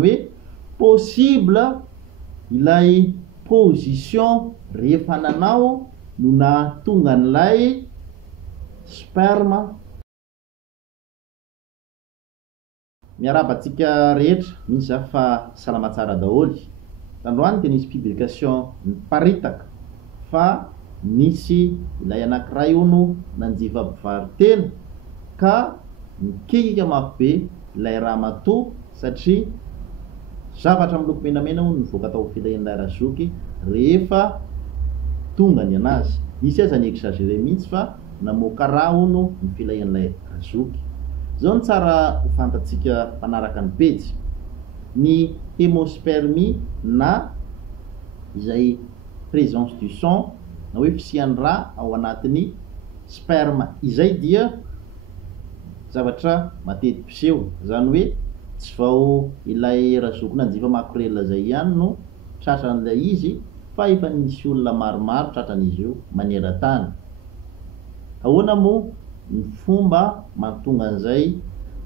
hoe possible ilay position rehefa nanao no nahatonga an'ilay sperma. Miarabantsika rehetra, misy za fa salama tsara daholy. Tandroany dia nisy publication niparitaka fa nisy ilay anankiray ono nanjifa mpivaritena ka mikikika mafy be ilay ramatoa satria zavatra miloko menamena ono nivoaka tao filahin'ilay razoky rehefa tonga ny anazy. Nisy aza ny exagéré mihitsy fa namoaka raha ono ny filahin'ilay razoky. Zao ny tsara ho fantatsika mpanaraka ny pejy. Ny hémospermie na izay présence du sang na hoe fisian'ny raha ao anatin'ny sperma izay dia zavatra matety piseho. Zany hoe tsy vao ilay razoky nanjifa makorela zay ihany no tratran'ilay izy fa efa nisy olona maromaro tratran'izy io maneran-tany. Ahoana moa ny fomba mahatonga an'izay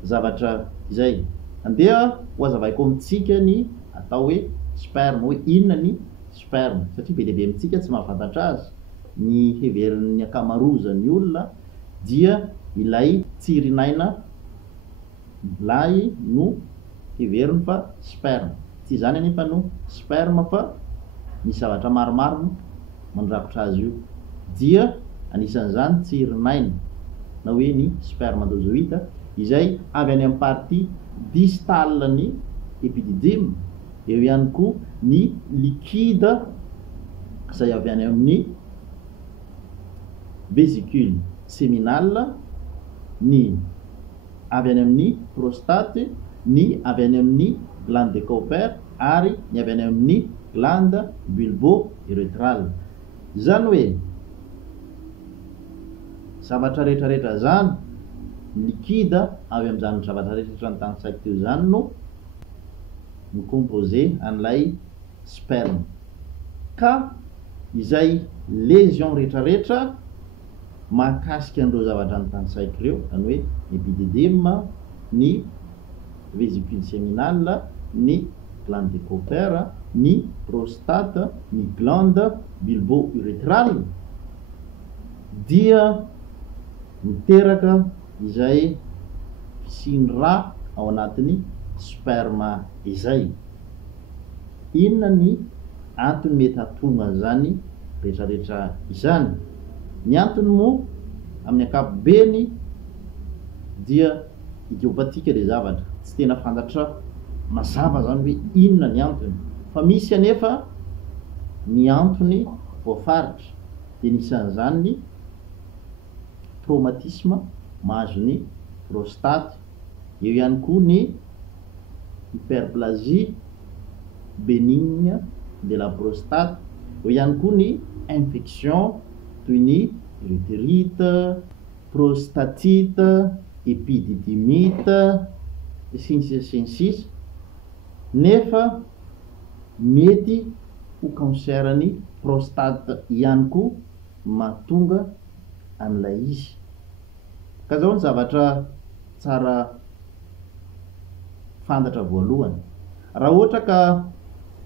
zavatra izay? Andeha ho azavaiko amintsika ny atao hoe sperme, hoe inona ny sperme satria be dia be amintsika tsy mahafantatra azy. Ny heverin'ny ankamaroazan'ny olona dia ilay tsirinaina lay no heveriny fa sperme. Tsy izany anefa no sperme fa misy zavatra maromaro mandrakotra azy io, dia anisan'izany tsirinaina na hoe ny spermatozoïde izay avy any amin'ny partie distale ny épididyme. Eo ihany koa ny liquide izay avy any amin'ny vésicule séminale, ny avy any amin'ny prostate, ny avy any amin'ny glande de Cowper ary ny avy any amin'ny glande bulbo-urétrale. Zany hoe zavatra rehetrarehetra zany liquide avy amin'izany zavatra rehetrarehetra ny tanysaiko teo zany no micomposé an'ilay sperme. Ka izay lésion rehetrarehetra mahakasika an'ireo zavatra ny tanysaiko ireo, zany hoe épididyme, ny vésicule séminale, ny glande de Cowper, ny prostate, ny glande bulbo-urétrale dia miteraka izay fisian-ra ao anatin'ny sperma izay. Inona ny antony mety hahatonga an'izany rehetrarehetra izany? Ny antony moa amin'ny ankapobeny dia idiopatika ilay zavatra, tsy tena fantatra mazava zany hoe inona ny antony, fa misy anefa ny antony voafaritra, dia nisan'izany ny traumatisme mahazo ny prostate, eo ihany koa ny hyperplasie bénigne de la prostate, eo ihany koa ny infection toy ny utérite, prostatite, épididymite sy nefa mety ho cancer-ny prostate ihany koa mahatonga an'ilay izy. Ka zao ny zavatra tsara fantatra voalohany. Raha ohatra ka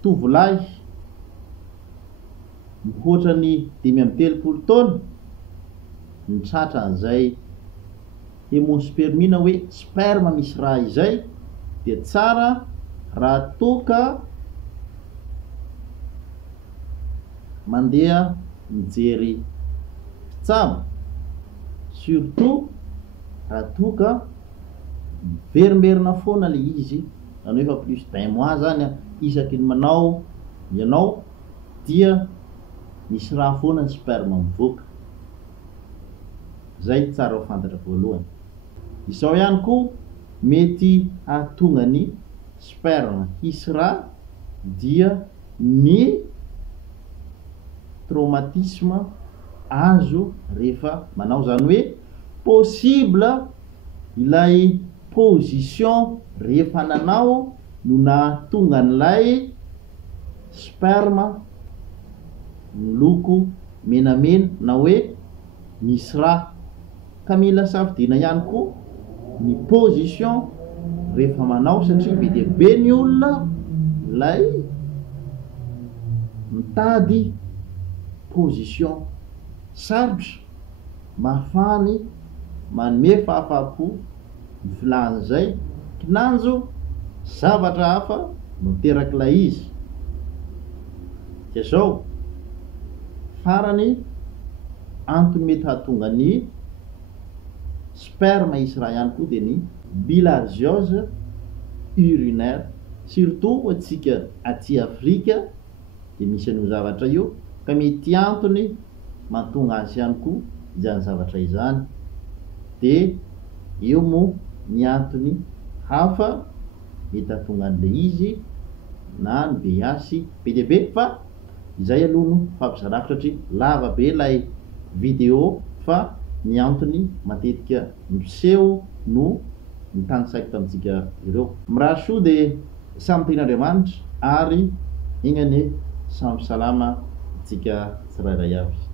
tovolahy mihoatra ny 5-telopolo taona nitratra an'izay hémospermie na hoe sperme misy raha izay, dia tsara raha toka mandeha mijery mpitsabo, surtout raha toka verimberina foana le izy, zany hoe fa plus d'un mois zany isaky ny manao ianao dia misy raha foana ny sperme mivoaka. Zay tsara ho fantatra voalohany. Izao ihany koa mety hahatonga ny sperme hisy raha dia ny traumatisme azo rehefa manao, zany hoe possible ilay position rehefa nanao no nahatonga an'ilay sperme miloko menamena na hoe misy raha, ka mila safidiana ihany koa ny position rehefa manao satria be dia be ny olona lay mitady position sarotra mafany manome fahafapo ny filany zay kinanjo zavatra hafa no terak'ilay izy dia zao farany antony mety hahatonga ny sperme isy raha ihany koa dia ny bilharziose urinaire surtout atsika aty Afrika dia misy an'io zavatra io ka mety antony mahatonga azy ihany koa izany zavatra izany dia eo moa ny antony hafa mety hahatonga an'ilay izy na ny VIH be dia be fa izay aloha no fampizarakitra satria lava be ilay vidéo fa ny antony matetika miseho no mitanisaiko tamintsika ireo mirahasoa dia samy tegn'Andriamanitra ary ignane samy salama tsika tsirairay avy